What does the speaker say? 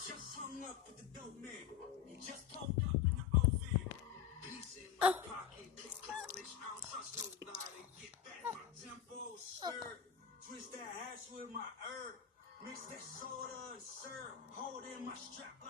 Just hung up with the dope man. He just pulled up in the oven. Peace in my pocket. Big bitch, I don't trust nobody. Get back my tempo, sir. Twist that hash with my herb. Mix that soda and syrup. Hold in my strap like